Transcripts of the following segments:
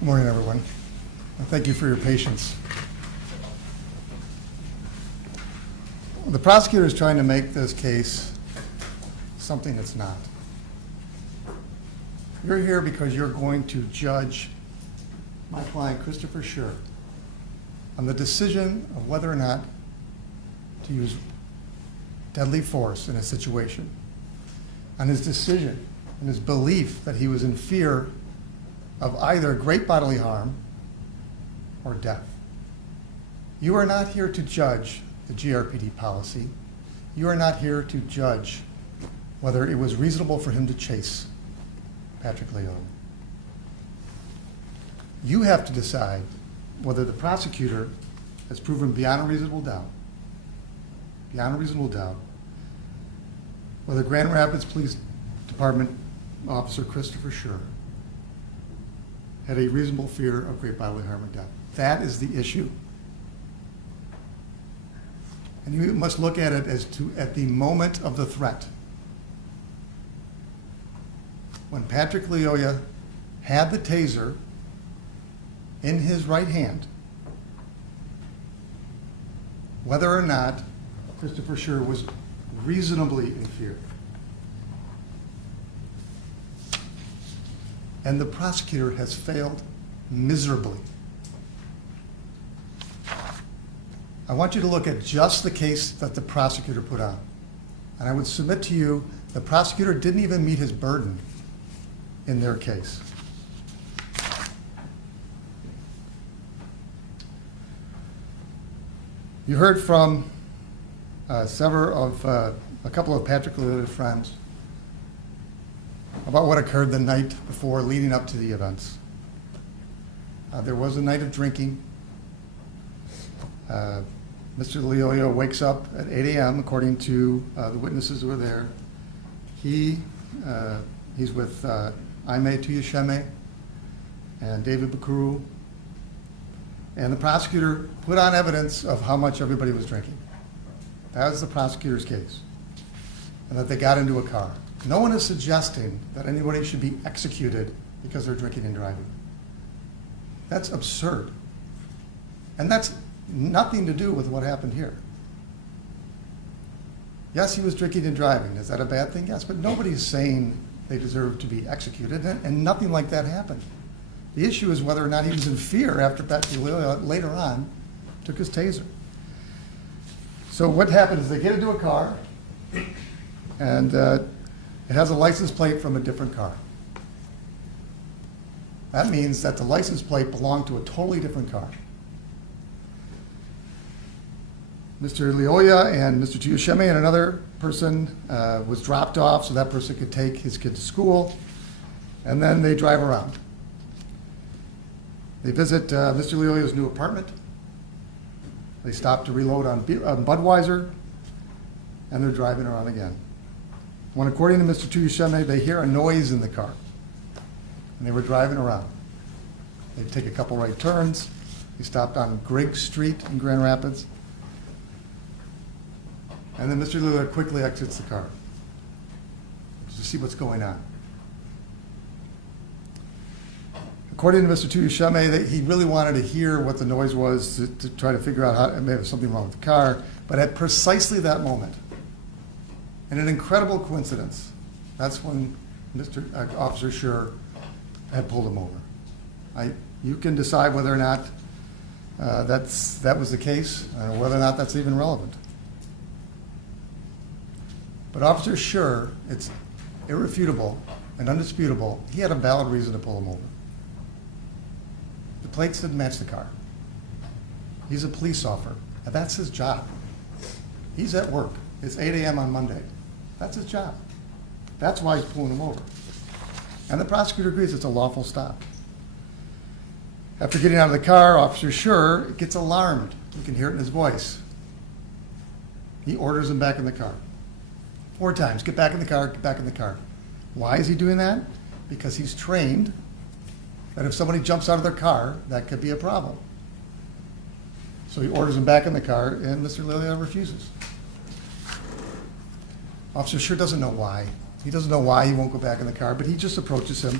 Good morning, everyone. And thank you for your patience. The prosecutor is trying to make this case something it's not. You're here because you're going to judge my client, Christopher Schurr, on the decision of whether or not to use deadly force in a situation, on his decision and his belief that he was in fear of either great bodily harm or death. You are not here to judge the GRPD policy. You are not here to judge whether it was reasonable for him to chase Patrick Leoia. You have to decide whether the prosecutor has proven beyond a reasonable doubt, whether Grand Rapids Police Department Officer Christopher Schurr had a reasonable fear of great bodily harm and death. That is the issue. And you must look at it as to at the moment of the threat. When Patrick Leoia had the taser in his right hand, whether or not Christopher Schurr was reasonably in fear. And the prosecutor has failed miserably. I want you to look at just the case that the prosecutor put on. And I would submit to you, the prosecutor didn't even meet his burden in their case. You heard from a couple of Patrick Leoia's friends about what occurred the night before leading up to the events. There was a night of drinking. Mr. Leoia wakes up at 8 a.m. according to the witnesses who were there. He's with Aime Tuyasheme and David Bakuru. And the prosecutor put on evidence of how much everybody was drinking. That was the prosecutor's case. And that they got into a car. No one is suggesting that anybody should be executed because they're drinking and driving. That's absurd. And that's nothing to do with what happened here. Yes, he was drinking and driving. Is that a bad thing? Yes, but nobody's saying they deserve to be executed, and nothing like that happened. The issue is whether or not he was in fear after Patrick Leoia later on took his taser. So what happened is they get into a car, and it has a license plate from a different car. That means that the license plate belonged to a totally different car. Mr. Leoia and Mr. Tuyasheme and another person was dropped off so that person could take his kid to school, and then they drive around. They visit Mr. Leoia's new apartment. They stop to reload on Budweiser, and they're driving around again. When, according to Mr. Tuyasheme, they hear a noise in the car, and they were driving around. They take a couple right turns. They stopped on Griggs Street in Grand Rapids. And then Mr. Leoia quickly exits the car to see what's going on. According to Mr. Tuyasheme, he really wanted to hear what the noise was to try to figure out how maybe there was something wrong with the car. But at precisely that moment, and an incredible coincidence, that's when Officer Schurr had pulled him over. You can decide whether or not that was the case, whether or not that's even relevant. But Officer Schurr, it's irrefutable and undisputable, he had a valid reason to pull him over. The plates didn't match the car. He's a police officer, and that's his job. He's at work. It's 8 a.m. on Monday. That's his job. That's why he's pulling him over. And the prosecutor agrees it's a lawful stop. After getting out of the car, Officer Schurr gets alarmed. You can hear it in his voice. He orders him back in the car. 4 times, get back in the car, get back in the car. Why is he doing that? Because he's trained that if somebody jumps out of their car, that could be a problem. So he orders him back in the car, and Mr. Leoia refuses. Officer Schurr doesn't know why. He doesn't know why he won't go back in the car, but he just approaches him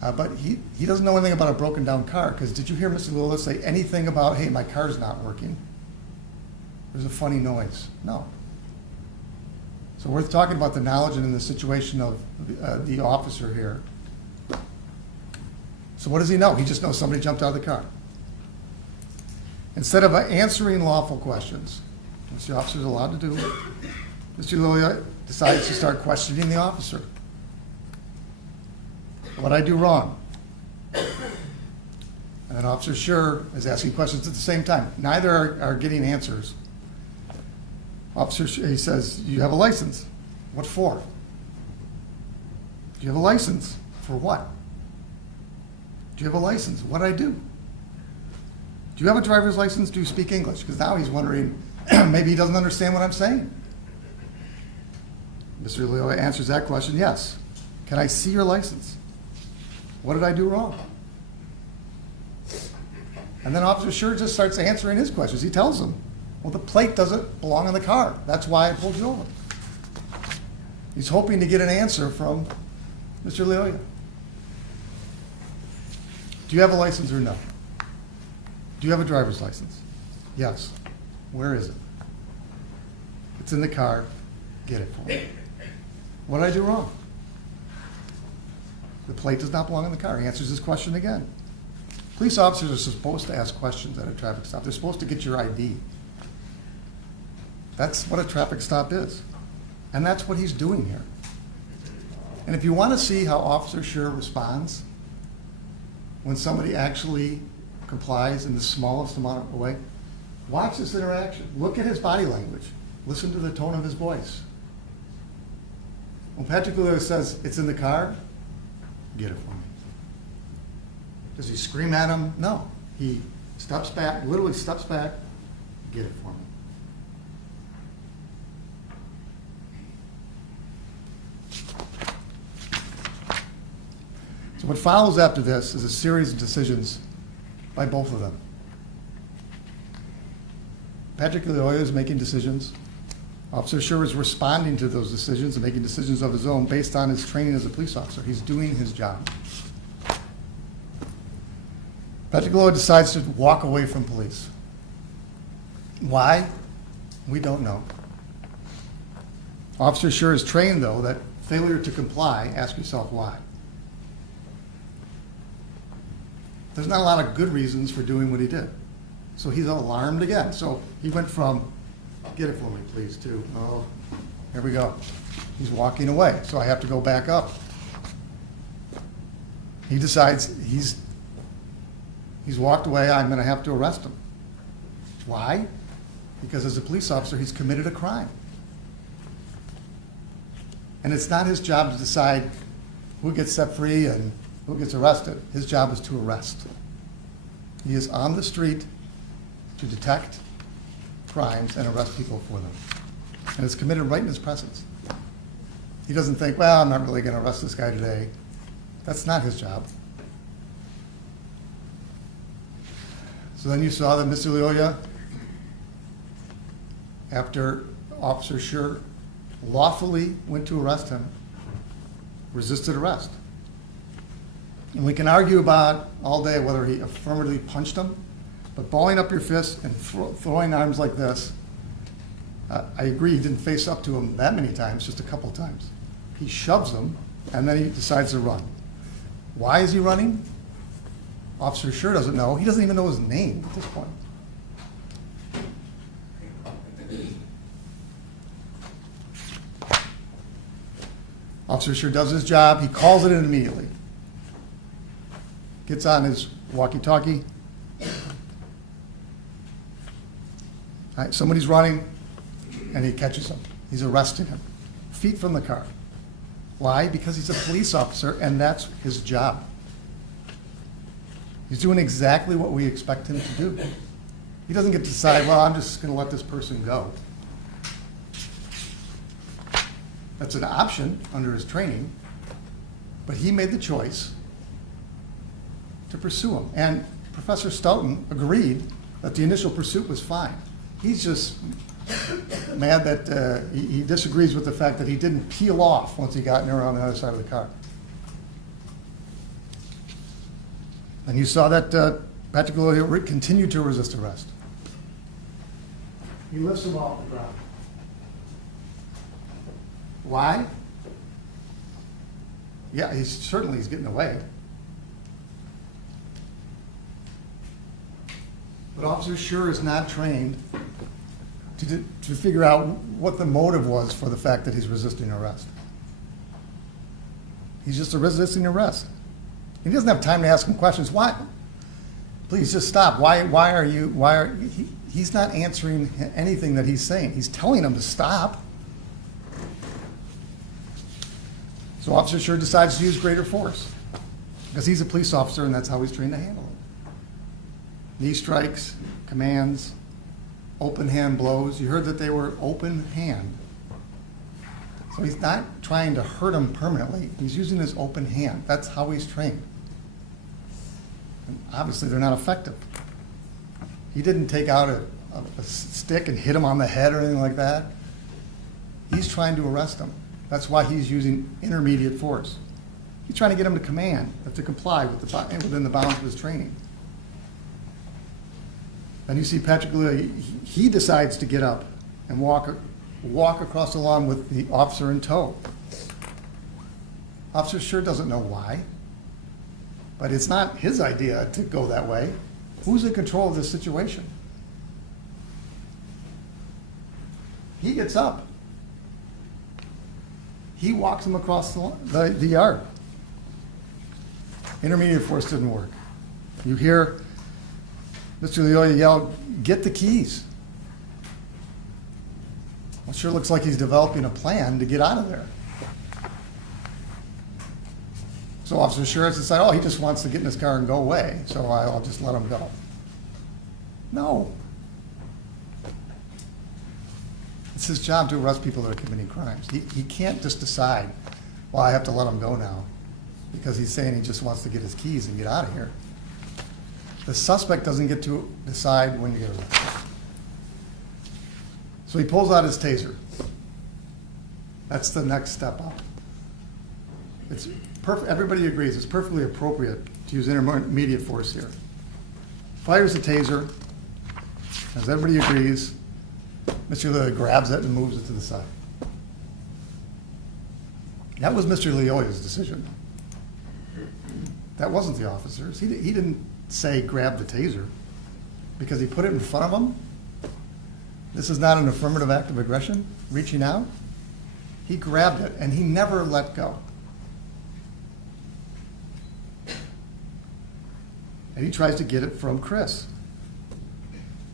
But he doesn't know anything about a broken down car, because did you hear Mr. Lula say anything about, hey, my car's not working? There's a funny noise. No. So we're talking about the knowledge and in the situation of the officer here. So what does he know? He just knows somebody jumped out of the car. Instead of answering lawful questions, which the officer is allowed to do, Mr. Lula decides to start questioning the officer. What'd I do wrong? And then Officer Schurr is asking questions at the same time. Neither are getting answers. Officer Schurr, he says, you have a license. What for? Do you have a license? For what? Do you have a license? What'd I do? Do you have a driver's license? Do you speak English? Because now he's wondering, maybe he doesn't understand what I'm saying. Mr. Leo answers that question, yes. Can I see your license? What did I do wrong? And then Officer Schurr just starts answering his questions. He tells him, well, the plate doesn't belong in the car. That's why I pulled you over. He's hoping to get an answer from Mr. Leoya. Do you have a license or no? Do you have a driver's license? Yes. Where is it? It's in the car. Get it for me. What did I do wrong? The plate does not belong in the car. He answers his question again. Police officers are supposed to ask questions at a traffic stop. They're supposed to get your ID. That's what a traffic stop is. And that's what he's doing here. And if you want to see how Officer Schurr responds when somebody actually complies in the smallest amount of way, watch this interaction. Look at his body language. Listen to the tone of his voice. When Patrick Lewis says, it's in the car, get it for me. Does he scream at him? No. He steps back, literally steps back, get it for me. So what follows after this is a series of decisions by both of them. Patrick Leoya is making decisions. Officer Schurr is responding to those decisions and making decisions of his own based on his training as a police officer. He's doing his job. Patrick Leoya decides to walk away from police. Why? We don't know. Officer Schurr is trained, though, that failure to comply, ask yourself why. There's not a lot of good reasons for doing what he did. So he's alarmed again. So he went from, get it for me, please, to, oh, here we go. He's walking away, so I have to go back up. He decides he's walked away, I'm going to have to arrest him. Why? Because as a police officer, he's committed a crime. And it's not his job to decide who gets set free and who gets arrested. His job is to arrest. He is on the street to detect crimes and arrest people for them. And it's committed right in his presence. He doesn't think, well, I'm not really going to arrest this guy today. That's not his job. So then you saw that Mr. Leoya, after Officer Schurr lawfully went to arrest him, resisted arrest. And we can argue about all day whether he affirmatively punched him, but balling up your fist and throwing arms like this, I agree he didn't face up to him that many times, just a couple times. He shoves him, and then he decides to run. Why is he running? Officer Schurr doesn't know. He doesn't even know his name at this point. Officer Schurr does his job. He calls it in immediately. Gets on his walkie-talkie. All right, somebody's running, and he catches him. He's arresting him. Feet from the car. Why? Because he's a police officer, and that's his job. He's doing exactly what we expect him to do. He doesn't get to decide, well, I'm just going to let this person go. That's an option under his training, but he made the choice to pursue him. And Professor Stoughton agreed that the initial pursuit was fine. He's just mad that he disagrees with the fact that he didn't peel off once he got near on the other side of the car. And you saw that Patrick Lilloye continued to resist arrest. He lifts him off the ground. Why? Yeah, he's getting away. But Officer Schurr is not trained to figure out what the motive was for the fact that he's resisting arrest. He's just resisting arrest. He doesn't have time to ask him questions. Why? Please just stop. He's not answering anything that he's saying. He's telling him to stop. So Officer Schurr decides to use greater force because he's a police officer and that's how he's trained to handle it. Knee strikes, commands, open hand blows. You heard that they were open hand. So he's not trying to hurt him permanently. He's using his open hand. That's how he's trained. And obviously they're not effective. He didn't take out a stick and hit him on the head or anything like that. He's trying to arrest him. That's why he's using intermediate force. He's trying to get him to command, to comply within the bounds of his training. Then you see Patrick Lilloye, he decides to get up and walk across the lawn with the officer in tow. Officer Schurr doesn't know why, but it's not his idea to go that way. Who's in control of this situation? He gets up. He walks him across the yard. Intermediate force didn't work. You hear Mr. Lilloye yell, "Get the keys." Well, it sure looks like he's developing a plan to get out of there. So Officer Schurr has decided, oh, he just wants to get in his car and go away, so I'll just let him go. No. It's his job to arrest people that are committing crimes. He can't just decide, well, I have to let him go now, because he's saying he just wants to get his keys and get out of here. The suspect doesn't get to decide when to get arrested. So he pulls out his taser. That's the next step up. It's perfect. Everybody agrees it's perfectly appropriate to use intermediate force here. Fires the taser. As everybody agrees, Mr. Lilloye grabs it and moves it to the side. That was Mr. Lilloye's decision. That wasn't the officer's. He didn't say grab the taser because he put it in front of him. This is not an affirmative act of aggression, reaching out. He grabbed it and he never let go. And he tries to get it from Chris.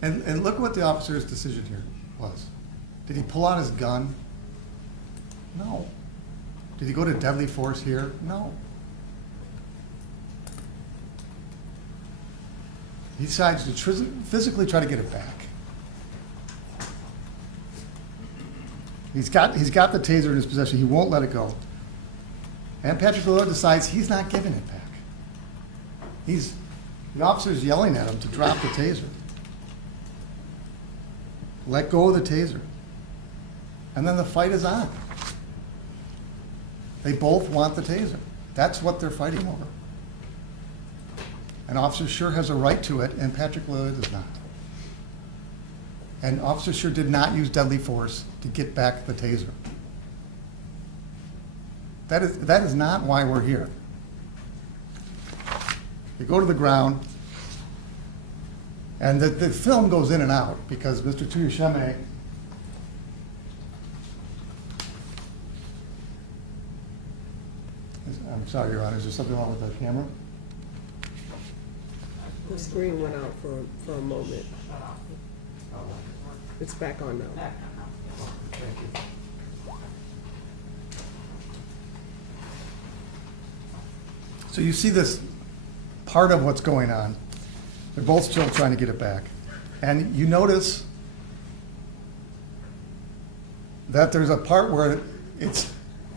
And look what the officer's decision here was. Did he pull out his gun? No. Did he go to deadly force here? No. He decides to physically try to get it back. He's got the taser in his possession. He won't let it go. And Patrick Lilloye decides he's not giving it back. The officer's yelling at him to drop the taser. Let go of the taser. And then the fight is on. They both want the taser. That's what they're fighting over. And Officer Schurr has a right to it, and Patrick Lilloye does not. And Officer Schurr did not use deadly force to get back the taser. That is not why we're here. They go to the ground, and the film goes in and out because Mr. Tuyashime I'm sorry, Your Honor, is there something wrong with the camera? The screen went out for a moment. It's back on now. Thank you. So you see this part of what's going on. They're both still trying to get it back. And you notice that there's a part where it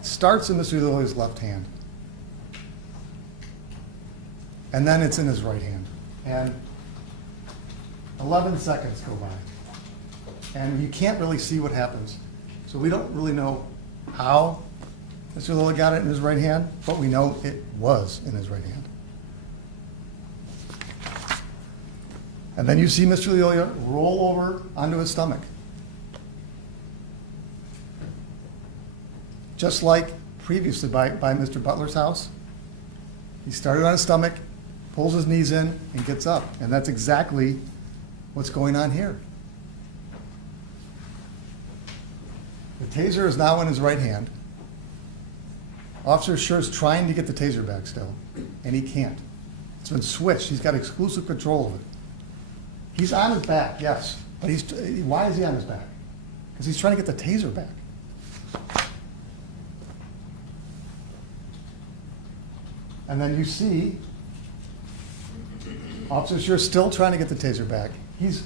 starts in Mr. Lilloye's left hand. And then it's in his right hand. And 11 seconds go by. And you can't really see what happens. So we don't really know how Mr. Lilloye got it in his right hand, but we know it was in his right hand. And then you see Mr. Leolia roll over onto his stomach. Just like previously by Mr. Butler's house. He started on his stomach, pulls his knees in, and gets up. And that's exactly what's going on here. The taser is now in his right hand. Officer Schurr is trying to get the taser back still, and he can't. It's been switched. He's got exclusive control of it. He's on his back, yes, but why is he on his back? Because he's trying to get the taser back. And then you see Officer Schurr still trying to get the taser back. He's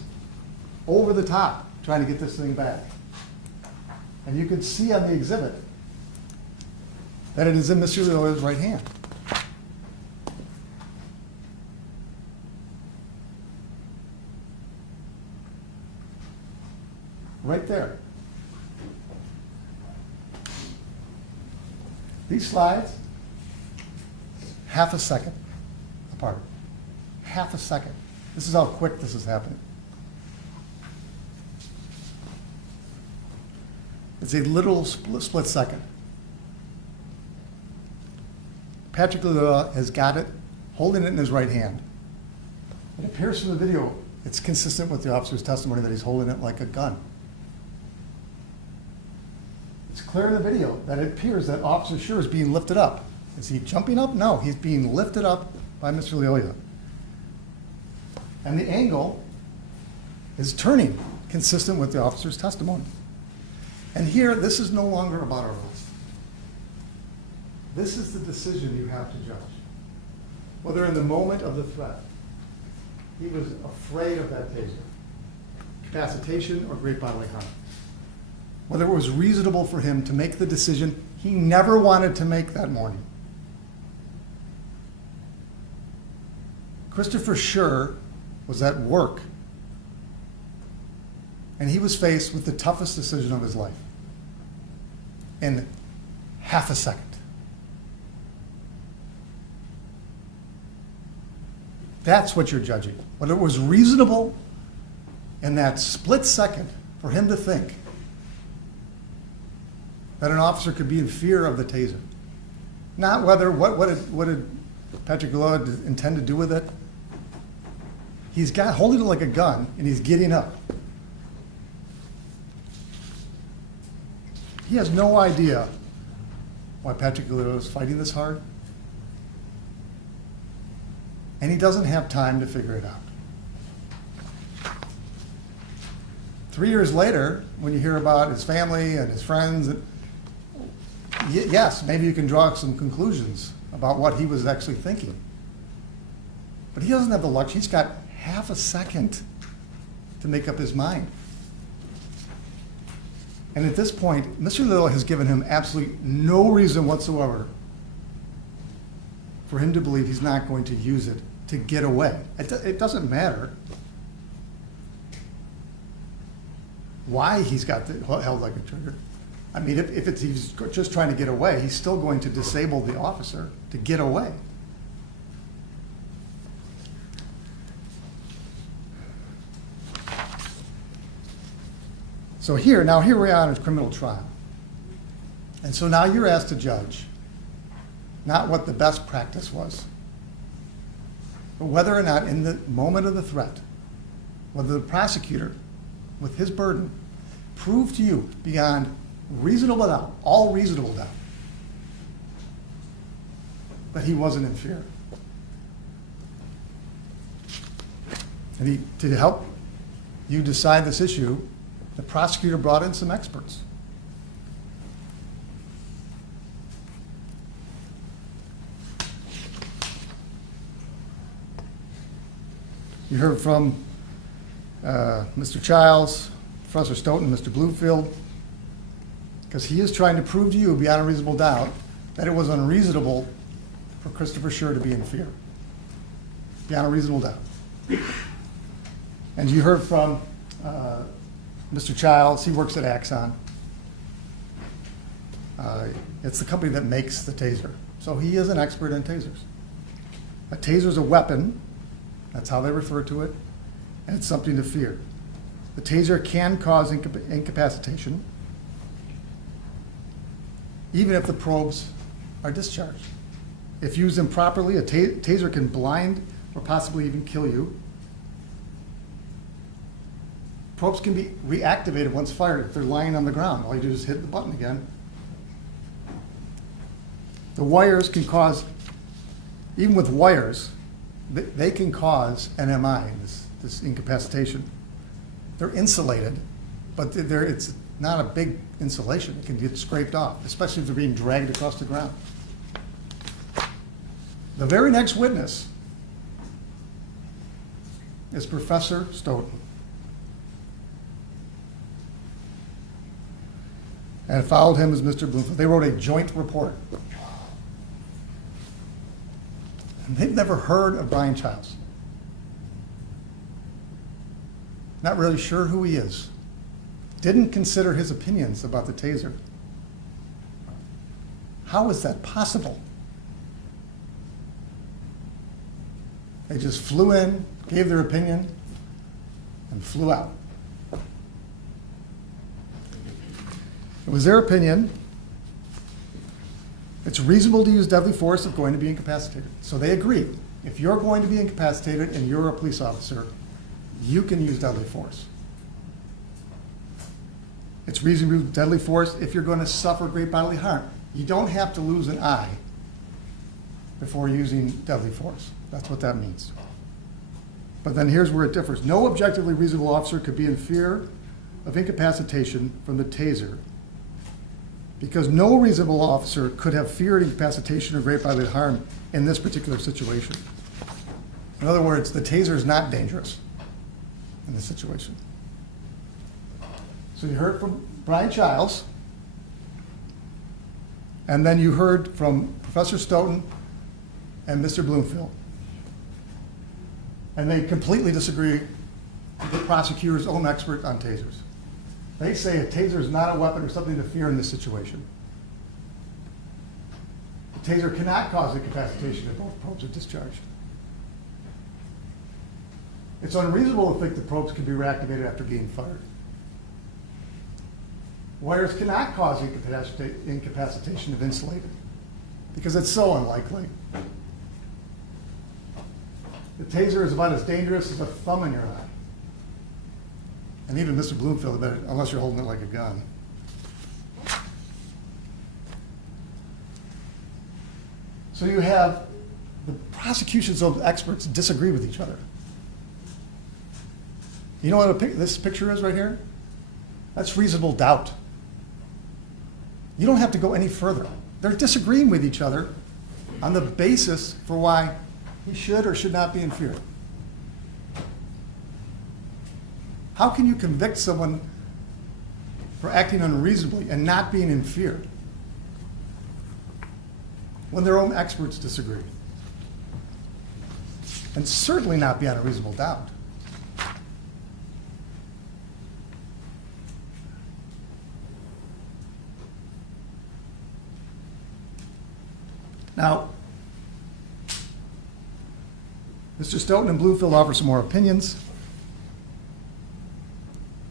over the top trying to get this thing back. And you can see on the exhibit that it is in Mr. Leolia's right hand. Right there. These slides, half a second apart. Half a second. This is how quick this is happening. It's a literal split second. Patrick Leolia has got it, holding it in his right hand. It appears from the video, it's consistent with the officer's testimony that he's holding it like a gun. It's clear in the video that it appears that Officer Schurr is being lifted up. Is he jumping up? No, he's being lifted up by Mr. Leolia. And the angle is turning, consistent with the officer's testimony. And here, this is no longer about our rules. This is the decision you have to judge. Whether in the moment of the threat, he was afraid of that taser, capacitation, or great bodily harm. Whether it was reasonable for him to make the decision he never wanted to make that morning. Christopher Schurr was at work, and he was faced with the toughest decision of his life in half a second. That's what you're judging. Whether it was reasonable in that split second for him to think that an officer could be in fear of the taser. Not whether, what did Patrick Leolia intend to do with it? He's holding it like a gun, and he's getting up. He has no idea why Patrick Leolia is fighting this hard. And he doesn't have time to figure it out. 3 years later, when you hear about his family and his friends, yes, maybe you can draw some conclusions about what he was actually thinking. But he doesn't have the luxury. He's got half a second to make up his mind. And at this point, Mr. Leolia has given him absolutely no reason whatsoever for him to believe he's not going to use it to get away. It doesn't matter why he's got held like a trigger. I mean, if he's just trying to get away, he's still going to disable the officer to get away. So here we are on a criminal trial. And so now you're asked to judge not what the best practice was, but whether or not in the moment of the threat, whether the prosecutor, with his burden, proved to you beyond reasonable doubt, all reasonable doubt, that he wasn't in fear. And to help you decide this issue, the prosecutor brought in some experts. You heard from Mr. Childs, Professor Stoughton, Mr. Bluefield, because he is trying to prove to you beyond a reasonable doubt that it was unreasonable for Christopher Schurr to be in fear. Beyond a reasonable doubt. And you heard from Mr. Childs. He works at Axon. It's the company that makes the taser. So he is an expert in tasers. A taser is a weapon. That's how they refer to it. and it's something to fear. The taser can cause incapacitation, even if the probes are discharged. If used improperly, a taser can blind or possibly even kill you. Probes can be reactivated once fired if they're lying on the ground. All you do is hit the button again. The wires can cause, even with wires, they can cause NMI, this incapacitation. They're insulated, but it's not a big insulation. It can get scraped off, especially if they're being dragged across the ground. The very next witness is Professor Stoughton. And followed him as Mr. Bloomfield. They wrote a joint report. And they've never heard of Brian Childs. Not really sure who he is. Didn't consider his opinions about the taser. How is that possible? They just flew in, gave their opinion, and flew out. It was their opinion. It's reasonable to use deadly force if going to be incapacitated. So they agreed. If you're going to be incapacitated and you're a police officer, you can use deadly force. It's reasonable to use deadly force if you're going to suffer great bodily harm. You don't have to lose an eye before using deadly force. That's what that means. But then here's where it differs. No objectively reasonable officer could be in fear of incapacitation from the taser, because no reasonable officer could have feared incapacitation or great bodily harm in this particular situation. In other words, the taser is not dangerous in this situation. So you heard from Brian Childs, and then you heard from Professor Stoughton and Mr. Bloomfield. And they completely disagree with the prosecutor's own expert on tasers. They say a taser is not a weapon or something to fear in this situation. The taser cannot cause incapacitation if both probes are discharged. It's unreasonable to think the probes can be reactivated after being fired. Wires cannot cause incapacitation if insulated, because it's so unlikely. The taser is about as dangerous as a thumb in your eye. And even Mr. Bloomfield admitted, unless you're holding it like a gun. So you have the prosecution's own experts disagree with each other. You know what this picture is right here? That's reasonable doubt. You don't have to go any further. They're disagreeing with each other on the basis for why he should or should not be in fear. How can you convict someone for acting unreasonably and not being in fear when their own experts disagree? And certainly not beyond a reasonable doubt. Now, Mr. Stoughton and Bloomfield offer some more opinions.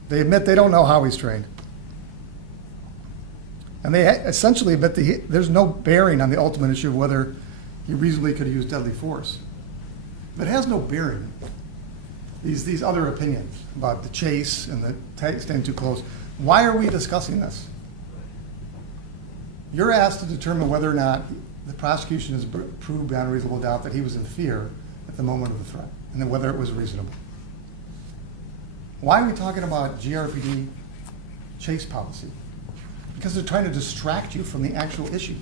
They admit they don't know how he's trained. And they essentially admit that there's no bearing on the ultimate issue of whether he reasonably could have used deadly force. But it has no bearing. These other opinions about the chase and the staying too close. Why are we discussing this? You're asked to determine whether or not the prosecution has proved beyond a reasonable doubt that he was in fear at the moment of the threat, and then whether it was reasonable. Why are we talking about GRPD chase policy? Because they're trying to distract you from the actual issue.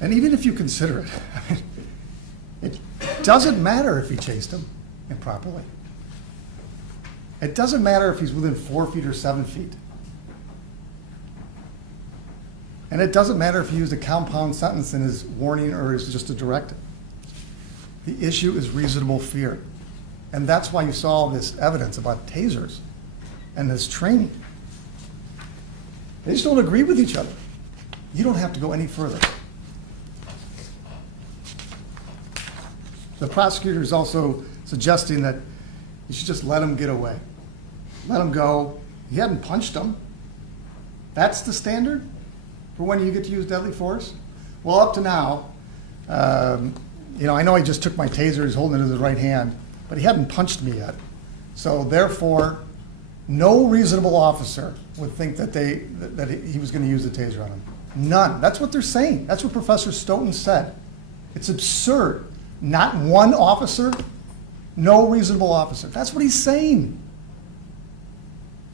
And even if you consider it, I mean, it doesn't matter if he chased him improperly. It doesn't matter if he's within 4 feet or 7 feet. And it doesn't matter if he used a compound sentence in his warning or is just a directive. The issue is reasonable fear. And that's why you saw all this evidence about tasers and this training. They just don't agree with each other. You don't have to go any further. The prosecutor is also suggesting that you should just let him get away. Let him go. He hadn't punched him. That's the standard for when you get to use deadly force? Well, up to now, I know he just took my taser, he's holding it in his right hand, but he hadn't punched me yet. So therefore, no reasonable officer would think that he was going to use the taser on him. None. That's what they're saying. That's what Professor Stoughton said. It's absurd. Not one officer, no reasonable officer. That's what he's saying.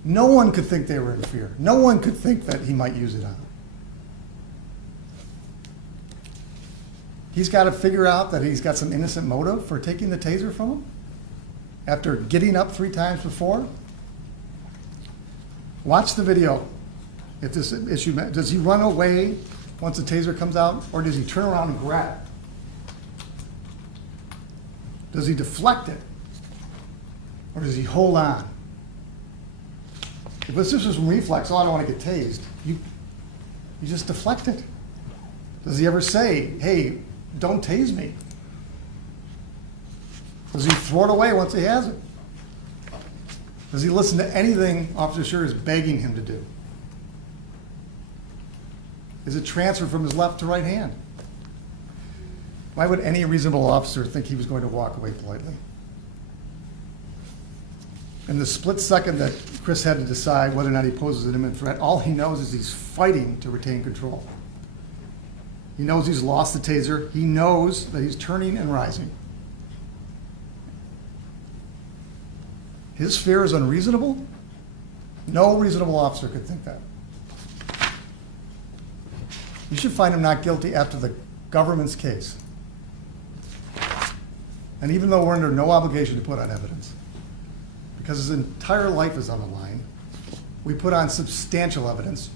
No one could think they were in fear. No one could think that he might use it on them. He's got to figure out that he's got some innocent motive for taking the taser from him after getting up 3 times before. Watch the video. If this issue, does he run away once the taser comes out, or does he turn around and grab it? Does he deflect it, or does he hold on? If this was reflex, oh, I don't want to get tased, you just deflect it. Does he ever say, hey, don't tase me? Does he throw it away once he has it? Does he listen to anything Officer Schurr is begging him to do? Is it transferred from his left to right hand? Why would any reasonable officer think he was going to walk away politely? In the split second that Chris had to decide whether or not he poses an imminent threat, all he knows is he's fighting to retain control. He knows he's lost the taser. He knows that he's turning and rising. His fear is unreasonable? No reasonable officer could think that. You should find him not guilty after the government's case. And even though we're under no obligation to put on evidence, because his entire life is on the line, we put on substantial evidence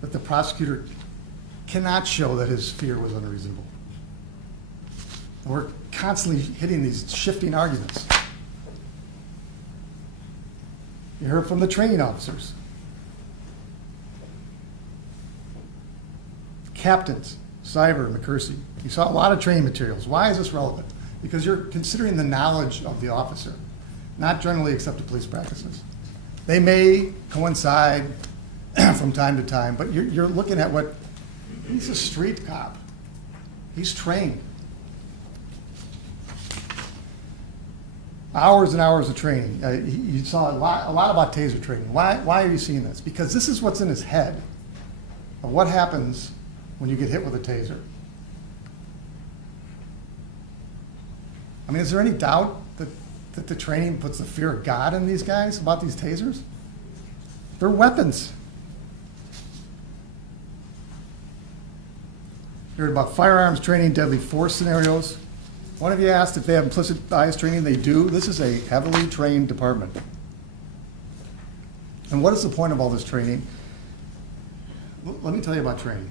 that the prosecutor cannot show that his fear was unreasonable. And we're constantly hitting these shifting arguments. You heard from the training officers, captains, Siver and McCursey. You saw a lot of training materials. Why is this relevant? Because you're considering the knowledge of the officer, not generally accepted police practices. They may coincide from time to time, but you're looking at what, he's a street cop. He's trained. Hours and hours of training. You saw a lot about taser training. Why are you seeing this? Because this is what's in his head of what happens when you get hit with a taser. I mean, is there any doubt that the training puts the fear of God in these guys about these tasers? They're weapons. You heard about firearms training, deadly force scenarios. One of you asked if they have implicit bias training. They do. This is a heavily trained department. And what is the point of all this training? Let me tell you about training.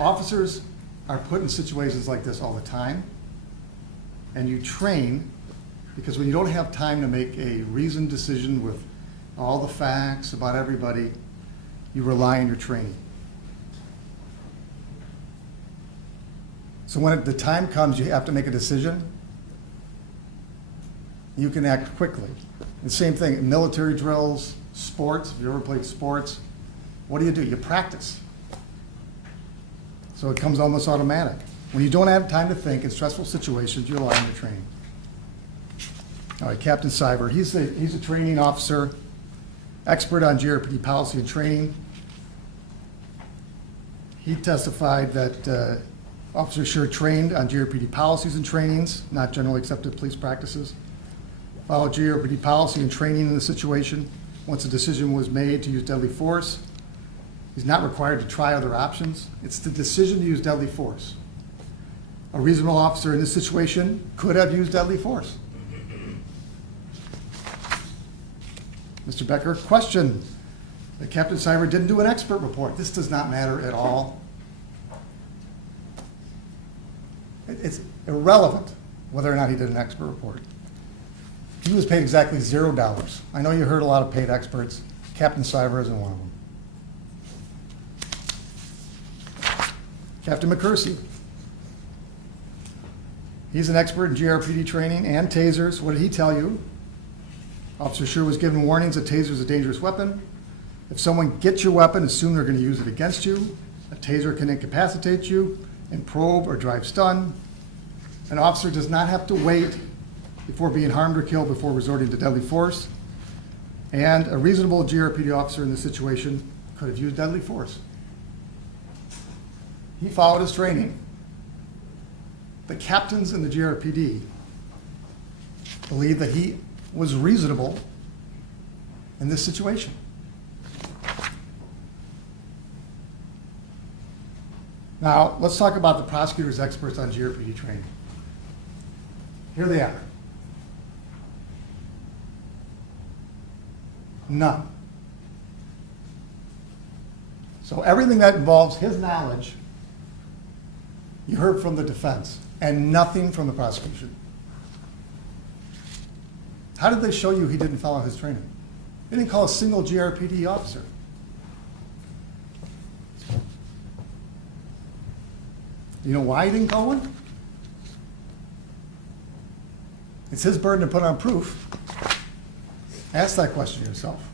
Officers are put in situations like this all the time, and you train because when you don't have time to make a reasoned decision with all the facts about everybody, you rely on your training. So when the time comes, you have to make a decision, you can act quickly. The same thing in military drills, sports, if you ever played sports, what do? You practice. So it comes almost automatic. When you don't have time to think in stressful situations, you rely on your training. All right, Captain Siver, he's a training officer, expert on GRPD policy and training. He testified that Officer Schurr trained on GRPD policies and trainings, not generally accepted police practices. Followed GRPD policy and training in the situation. Once a decision was made to use deadly force, he's not required to try other options. It's the decision to use deadly force. A reasonable officer in this situation could have used deadly force. Mr. Becker, question. That Captain Siver didn't do an expert report. This does not matter at all. It's irrelevant whether or not he did an expert report. He was paid exactly $0. I know you heard a lot of paid experts. Captain Siver isn't one of them. Captain McCursey. He's an expert in GRPD training and tasers. What did he tell you? Officer Schurr was given warnings that taser is a dangerous weapon. If someone gets your weapon, assume they're going to use it against you. A taser can incapacitate you and probe or drive stun. An officer does not have to wait before being harmed or killed before resorting to deadly force. And a reasonable GRPD officer in this situation could have used deadly force. He followed his training. The captains in the GRPD believe that he was reasonable in this situation. Now, let's talk about the prosecutors' experts on GRPD training. Here they are. None. So everything that involves his knowledge, you heard from the defense, and nothing from the prosecution. How did they show you he didn't follow his training? They didn't call a single GRPD officer. You know why he didn't call one? It's his burden to put on proof. Ask that question yourself.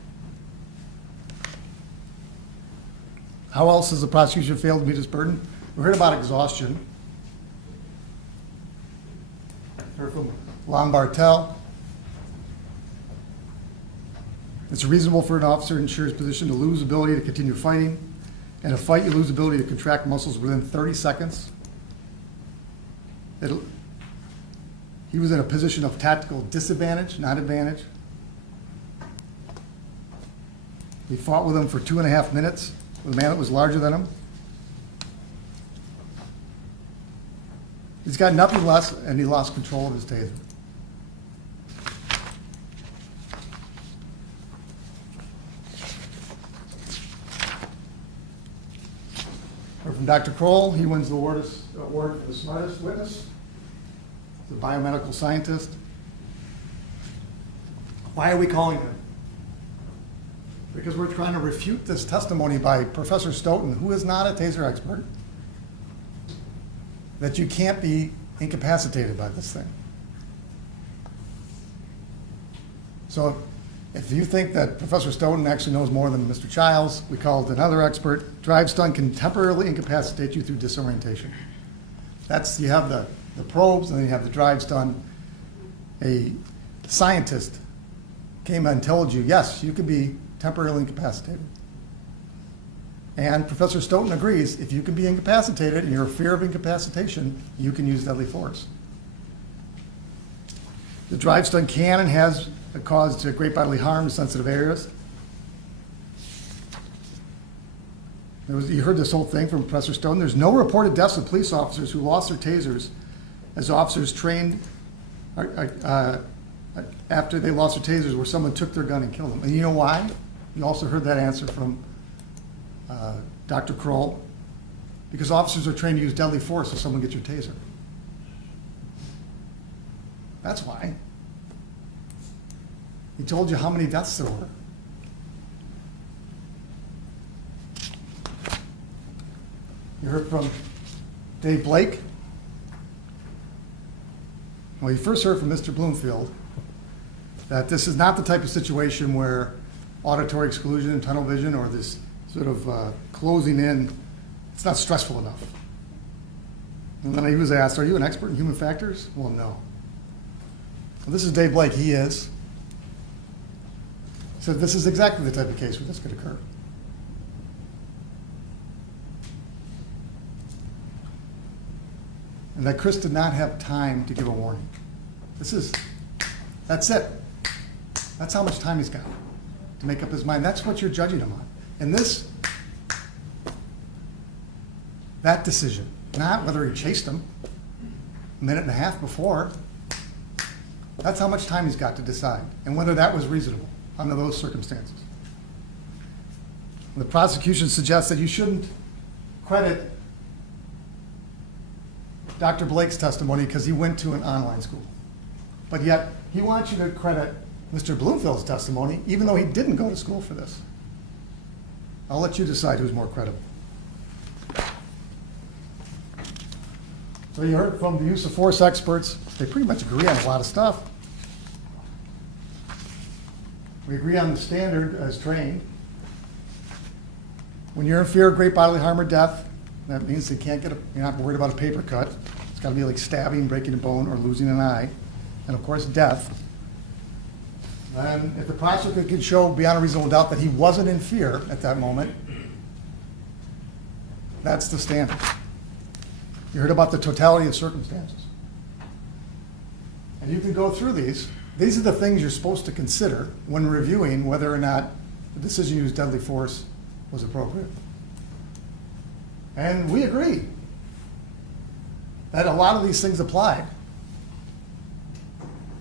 How else has the prosecution failed to meet its burden? We heard about exhaustion. Heard from Lombartel. It's reasonable for an officer in Schurr's position to lose ability to continue fighting. In a fight, you lose ability to contract muscles within 30 seconds. He was in a position of tactical disadvantage, not advantage. He fought with him for 2.5 minutes with a man that was larger than him. He's got nothing less, and he lost control of his taser. Heard from Dr. Kroll. He wins the award for the smartest witness. He's a biomedical scientist. Why are we calling him? Because we're trying to refute this testimony by Professor Stoughton, who is not a taser expert, that you can't be incapacitated by this thing. So if you think that Professor Stoughton actually knows more than Mr. Childs, we called another expert. Drive stun can temporarily incapacitate you through disorientation. You have the probes, and then you have the drive stun. A scientist came and told you, yes, you can be temporarily incapacitated. And Professor Stoughton agrees, if you can be incapacitated and you're in fear of incapacitation, you can use deadly force. The drive stun can and has caused great bodily harm to sensitive areas. You heard this whole thing from Professor Stoughton. There's no reported deaths of police officers who lost their tasers as officers trained after they lost their tasers where someone took their gun and killed them. And you know why? You also heard that answer from Dr. Kroll. Because officers are trained to use deadly force if someone gets your taser. That's why. He told you how many deaths there were. You heard from Dave Blake. Well, you first heard from Mr. Bloomfield that this is not the type of situation where auditory exclusion and tunnel vision or this sort of closing in, it's not stressful enough. And then he was asked, are you an expert in human factors? Well, no. Well, this is Dave Blake. He is. He said this is exactly the type of case where this could occur. And that Chris did not have time to give a warning. That's it. That's how much time he's got to make up his mind. That's what you're judging him on. And that decision, not whether he chased him a minute and a half before, that's how much time he's got to decide, and whether that was reasonable under those circumstances. The prosecution suggests that you shouldn't credit Dr. Blake's testimony because he went to an online school. But yet, he wants you to credit Mr. Bloomfield's testimony, even though he didn't go to school for this. I'll let you decide who's more credible. So you heard from the use of force experts. They pretty much agree on a lot of stuff. We agree on the standard as trained. When you're in fear of great bodily harm or death, that means they can't you're not worried about a paper cut. It's got to be like stabbing, breaking a bone, or losing an eye. And of course, death. And if the prosecutor could show beyond a reasonable doubt that he wasn't in fear at that moment, that's the standard. You heard about the totality of circumstances. And you can go through these. These are the things you're supposed to consider when reviewing whether or not the decision to use deadly force was appropriate. And we agree that a lot of these things applied.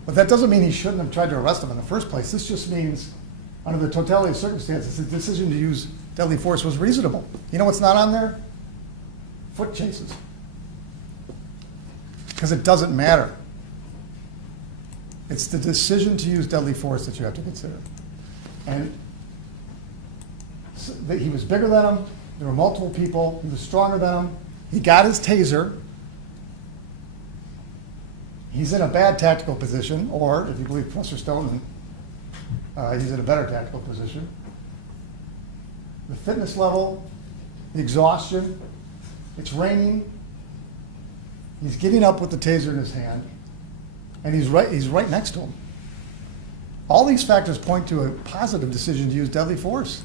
But that doesn't mean he shouldn't have tried to arrest him in the first place. This just means, under the totality of circumstances, the decision to use deadly force was reasonable. You know what's not on there? Foot chases. Because it doesn't matter. It's the decision to use deadly force that you have to consider. And he was bigger than him. There were multiple people. He was stronger than him. He got his taser. He's in a bad tactical position, or if you believe Professor Stoughton, he's in a better tactical position. The fitness level, the exhaustion, it's raining. He's getting up with the taser in his hand, and he's right next to him. All these factors point to a positive decision to use deadly force.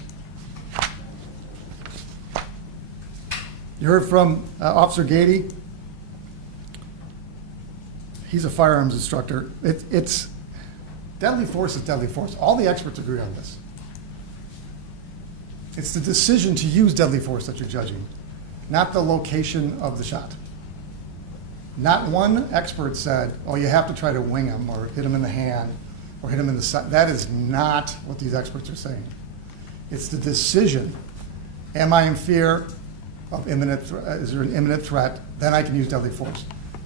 You heard from Officer Gady. He's a firearms instructor. It's deadly force is deadly force. All the experts agree on this. It's the decision to use deadly force that you're judging, not the location of the shot. Not one expert said, oh, you have to try to wing him or hit him in the hand or hit him in the side. That is not what these experts are saying. It's the decision. Am I in fear of imminent threat? Is there an imminent threat? Then I can use deadly force.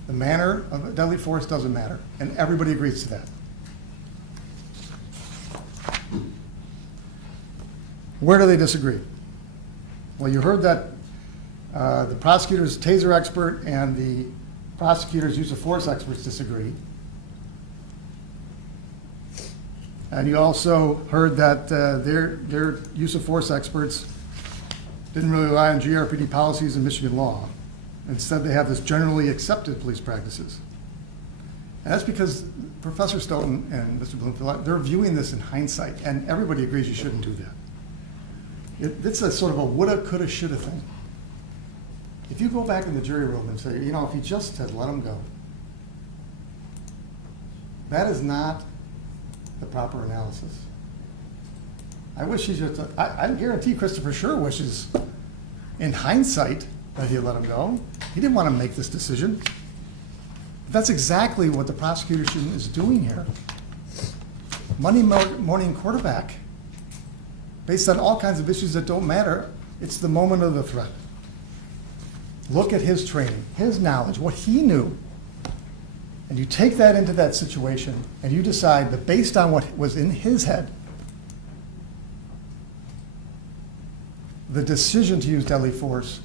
The manner of deadly force doesn't matter, and everybody agrees to that. Where do they disagree? Well, you heard that the prosecutor's taser expert and the prosecutor's use of force experts disagree. And you also heard that their use of force experts didn't really rely on GRPD policies and Michigan law. Instead, they have this generally accepted police practices. And that's because Professor Stoughton and Mr. Bloomfield, they're viewing this in hindsight, and everybody agrees you shouldn't do that. It's a sort of a woulda, coulda, shoulda thing. If you go back in the jury room and say, you know, if he just had let him go, that is not the proper analysis. I wish he just, I guarantee Christopher Schurr wishes, in hindsight, that he had let him go. He didn't want to make this decision. But that's exactly what the prosecution is doing here. Monday morning quarterback, based on all kinds of issues that don't matter, it's the moment of the threat. Look at his training, his knowledge, what he knew. And you take that into that situation, and you decide that based on what was in his head, the decision to use deadly force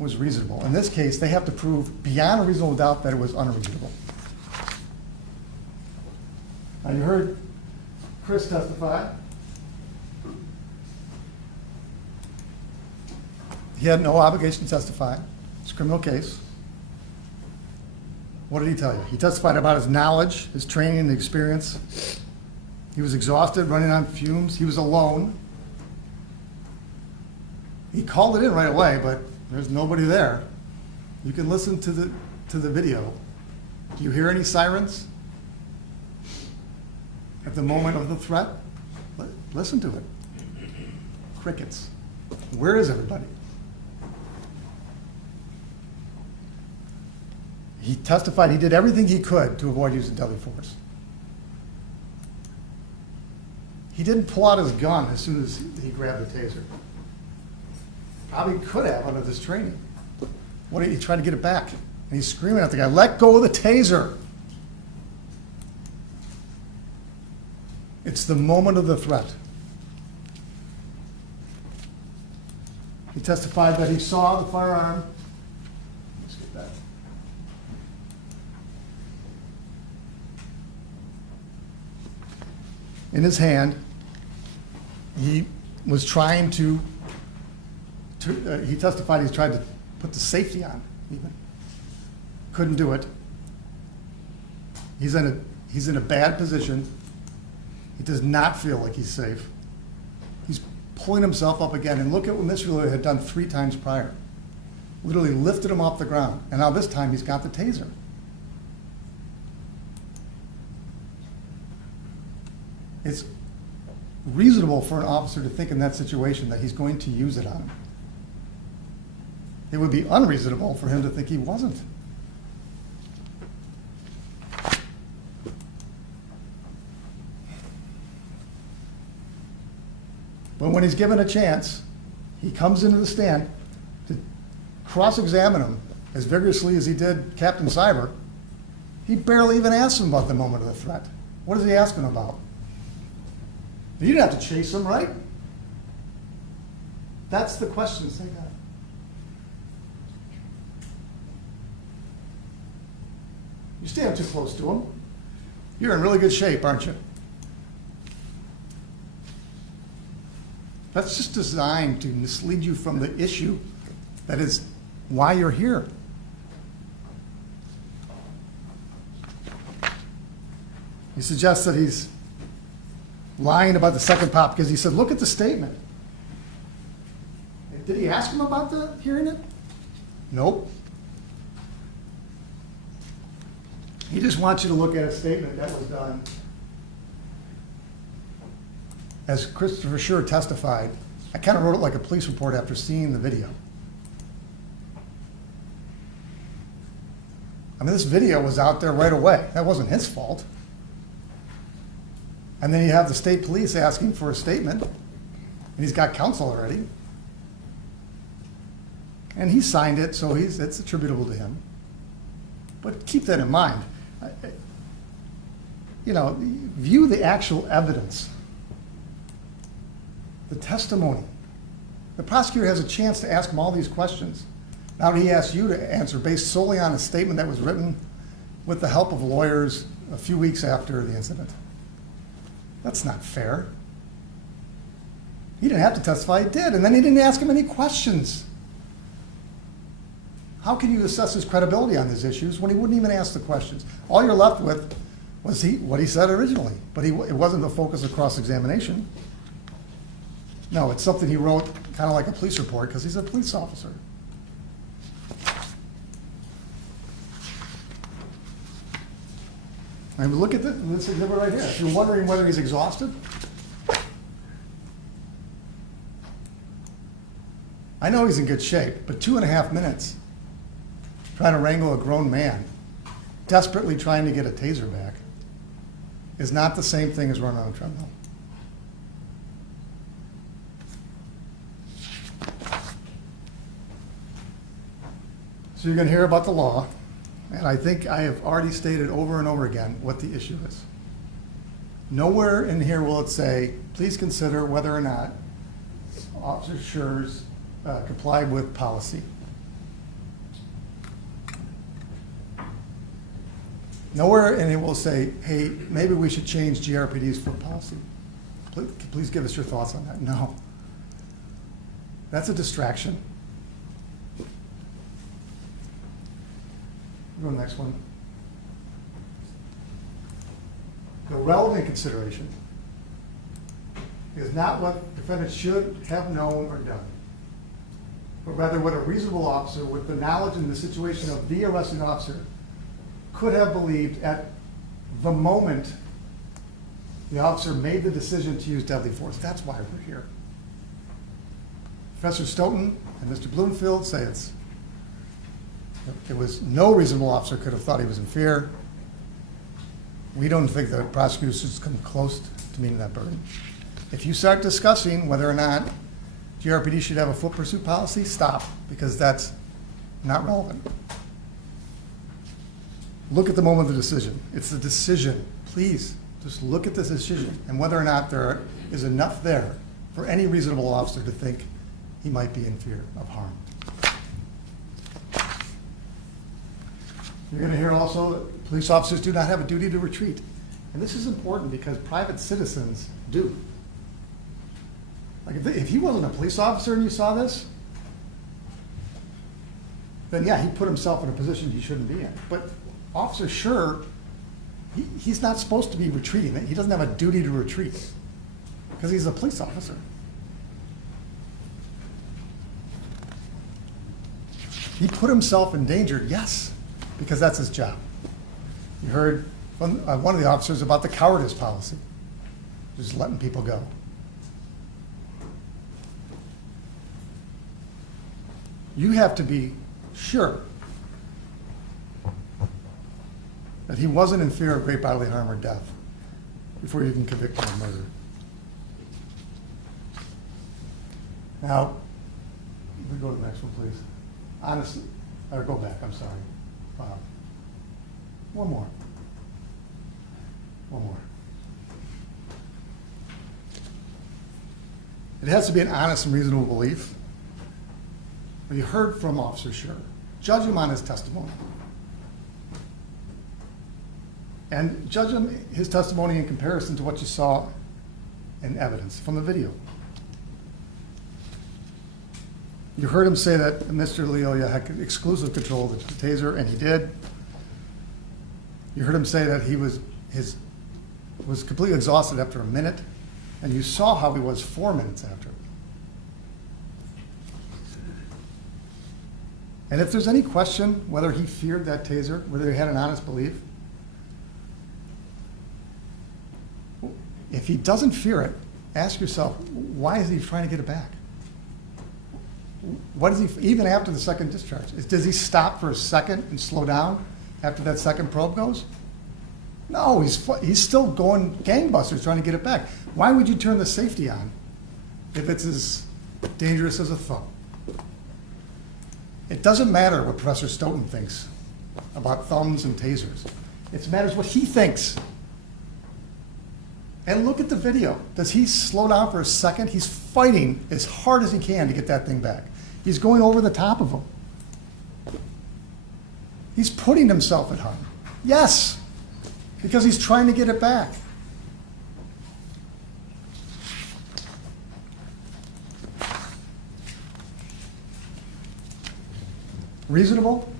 was reasonable. In this case, they have to prove beyond a reasonable doubt that it was unreasonable. Now, you heard Chris testify. He had no obligation to testify. It's a criminal case. What did he tell you? He testified about his knowledge, his training, and experience. He was exhausted, running on fumes. He was alone. He called it in right away, but there's nobody there. You can listen to the video. Do you hear any sirens at the moment of the threat? Listen to it. Crickets. Where is everybody? He testified he did everything he could to avoid using deadly force. He didn't pull out his gun as soon as he grabbed the taser. Probably could have under this training. What did he try to get it back? And he's screaming at the guy, let go of the taser. It's the moment of the threat. He testified that he saw the firearm in his hand. He was trying to he testified he tried to put the safety on, even. Couldn't do it. He's in a bad position. He does not feel like he's safe. He's pulling himself up again, and look at what Mr. Lloyd had done 3 times prior. Literally lifted him off the ground, and now this time he's got the taser. It's reasonable for an officer to think in that situation that he's going to use it on him. It would be unreasonable for him to think he wasn't. But when he's given a chance, he comes into the stand to cross-examine him as vigorously as he did Captain Cyber. He barely even asks him about the moment of the threat. What is he asking about? You didn't have to chase him, right? That's the questions they got. You stand too close to him. You're in really good shape, aren't you? That's just designed to mislead you from the issue that is why you're here. He suggests that he's lying about the second pop because he said, look at the statement. Did he ask him about hearing it? Nope. He just wants you to look at a statement that was done. As Christopher Schurr testified, I kind of wrote it like a police report after seeing the video. I mean, this video was out there right away. That wasn't his fault. And then you have the state police asking for a statement, and he's got counsel already. And he signed it, so it's attributable to him. But keep that in mind. View the actual evidence, the testimony. The prosecutor has a chance to ask him all these questions. Now he asks you to answer based solely on a statement that was written with the help of lawyers a few weeks after the incident. That's not fair. He didn't have to testify, he did, and then he didn't ask him any questions. How can you assess his credibility on these issues when he wouldn't even ask the questions? All you're left with was what he said originally, but it wasn't the focus of cross-examination. No, it's something he wrote kind of like a police report because he's a police officer. And look at this exhibit right here. If you're wondering whether he's exhausted, I know he's in good shape, but 2.5 minutes trying to wrangle a grown man, desperately trying to get a taser back, is not the same thing as running on a treadmill. So you're going to hear about the law, and I think I have already stated over and over again what the issue is. Nowhere in here will it say, please consider whether or not Officer Schurr's complied with policy. Nowhere in it will say, hey, maybe we should change GRPD's foot policy. Please give us your thoughts on that. No. That's a distraction. Go to the next one. The relevant consideration is not what defendants should have known or done, but rather what a reasonable officer with the knowledge and the situation of the arresting officer could have believed at the moment the officer made the decision to use deadly force. That's why we're here. Professor Stoughton and Mr. Bloomfield say it was no reasonable officer could have thought he was in fear. We don't think the prosecutors come close to meeting that burden. If you start discussing whether or not GRPD should have a foot pursuit policy, stop, because that's not relevant. Look at the moment of the decision. It's the decision. Please, just look at the decision and whether or not there is enough there for any reasonable officer to think he might be in fear of harm. You're going to hear also that police officers do not have a duty to retreat. And this is important because private citizens do. Like if he wasn't a police officer and you saw this, then yeah, he put himself in a position he shouldn't be in. But Officer Schurr, he's not supposed to be retreating. He doesn't have a duty to retreat because he's a police officer. He put himself in danger, yes, because that's his job. You heard from one of the officers about the cowardice policy, just letting people go. You have to be sure that he wasn't in fear of great bodily harm or death before you can convict him of murder. Now, we go to the next one, please. Honestly, or go back, I'm sorry. One more. It has to be an honest and reasonable belief. You heard from Officer Schurr. Judge him on his testimony. And judge him, his testimony in comparison to what you saw in evidence from the video. You heard him say that Mr. Leolia had exclusive control of the taser, and he did. You heard him say that he was completely exhausted after a minute, and you saw how he was 4 minutes after. And if there's any question whether he feared that taser, whether he had an honest belief, if he doesn't fear it, ask yourself, why is he trying to get it back? What is he, even after the second discharge? Does he stop for a second and slow down after that second probe goes? No, he's still going gangbusters trying to get it back. Why would you turn the safety on if it's as dangerous as a thumb? It doesn't matter what Professor Stoughton thinks about thumbs and tasers. It matters what he thinks. And look at the video. Does he slow down for a second? He's fighting as hard as he can to get that thing back. He's going over the top of him. He's putting himself at harm. Yes, because he's trying to get it back. Reasonable?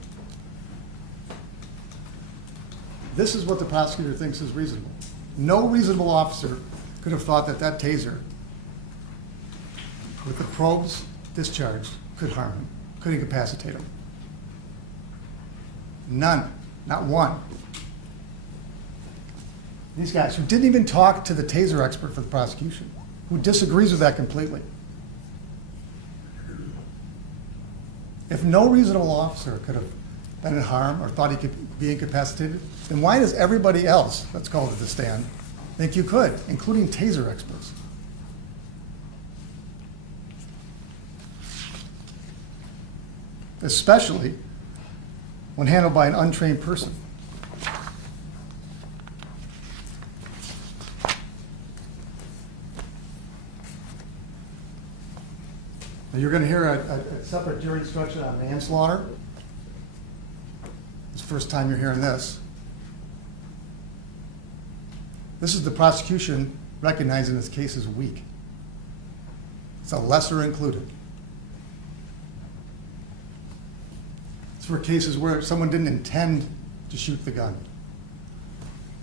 This is what the prosecutor thinks is reasonable. No reasonable officer could have thought that that taser, with the probes discharged, could harm him, could incapacitate him. None, not one. These guys who didn't even talk to the taser expert for the prosecution, who disagrees with that completely. If no reasonable officer could have been in harm or thought he could be incapacitated, then why does everybody else that's called to the stand think you could, including taser experts? Especially when handled by an untrained person. Now you're going to hear a separate jury instruction on manslaughter. It's the first time you're hearing this. This is the prosecution recognizing this case is weak. It's a lesser included. It's for cases where someone didn't intend to shoot the gun.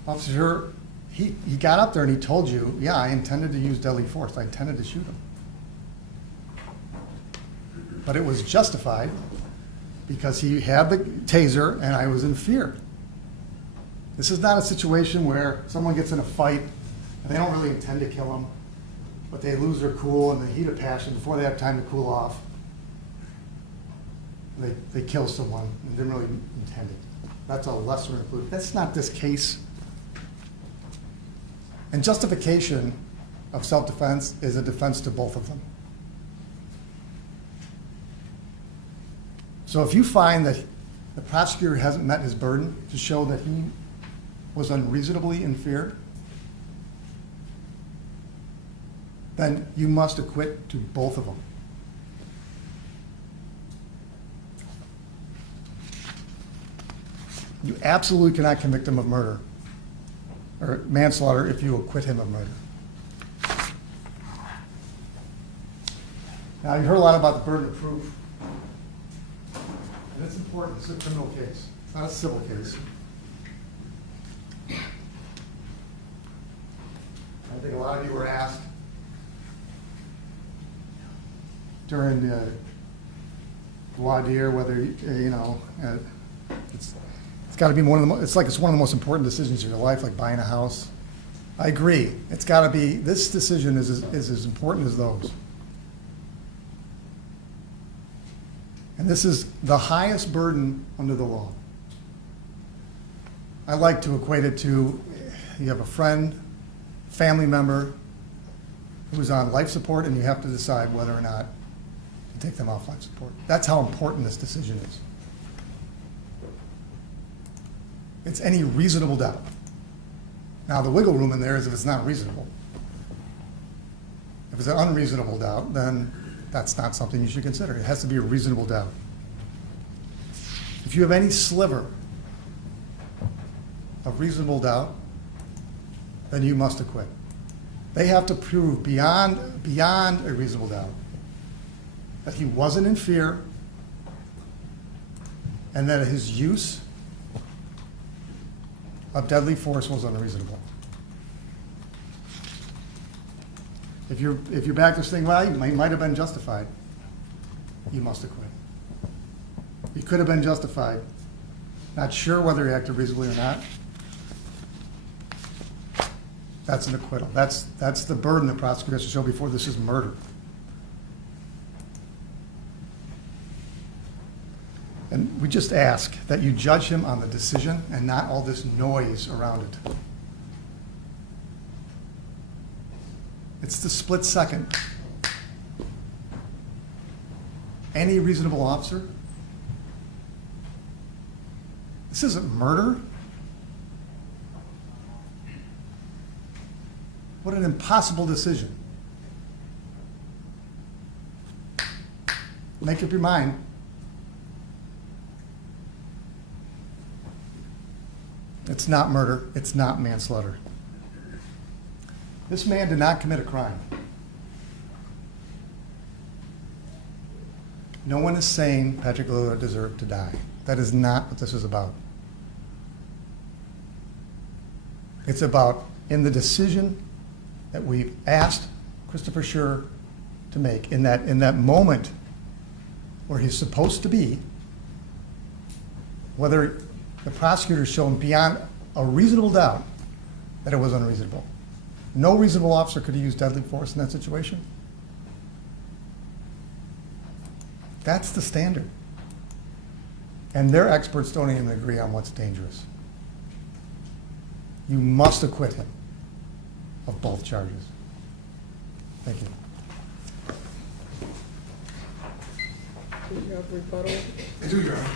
Officer, he got up there and he told you, yeah, I intended to use deadly force. I intended to shoot him. But it was justified because he had the taser and I was in fear. This is not a situation where someone gets in a fight and they don't really intend to kill him, but they lose their cool in the heat of passion before they have time to cool off. They kill someone and didn't really intend it. That's a lesser included. That's not this case. And justification of self-defense is a defense to both of them. So if you find that the prosecutor hasn't met his burden to show that he was unreasonably in fear, then you must acquit to both of them. You absolutely cannot convict him of murder or manslaughter if you acquit him of murder. Now, you've heard a lot about the burden of proof. And it's important. It's a criminal case. It's not a civil case. I think a lot of you were asked during the voir dire whether, it's got to be one of the, it's one of the most important decisions in your life, like buying a house. I agree. It's got to be, this decision is as important as those. And this is the highest burden under the law. I like to equate it to, you have a friend, family member who's on life support, and you have to decide whether or not to take them off life support. That's how important this decision is. It's any reasonable doubt. Now, the wiggle room in there is if it's not reasonable. If it's an unreasonable doubt, then that's not something you should consider. It has to be a reasonable doubt. If you have any sliver of reasonable doubt, then you must acquit. They have to prove beyond a reasonable doubt that he wasn't in fear and that his use of deadly force was unreasonable. If you back this thing, well, he might have been justified, you must acquit. He could have been justified. Not sure whether he acted reasonably or not. That's an acquittal. That's the burden the prosecutor has to show before this is murder. And we just ask that you judge him on the decision and not all this noise around it. It's the split second. Any reasonable officer? This isn't murder. What an impossible decision. Make up your mind. It's not murder. It's not manslaughter. This man did not commit a crime. No one is saying Patrick Lillard deserved to die. That is not what this is about. It's about, in the decision that we've asked Christopher Schurr to make, in that moment where he's supposed to be, whether the prosecutor's shown beyond a reasonable doubt that it was unreasonable. No reasonable officer could have used deadly force in that situation. That's the standard. And their experts don't even agree on what's dangerous. You must acquit him of both charges. Thank you. Do you have rebuttal? I do, Your Honor.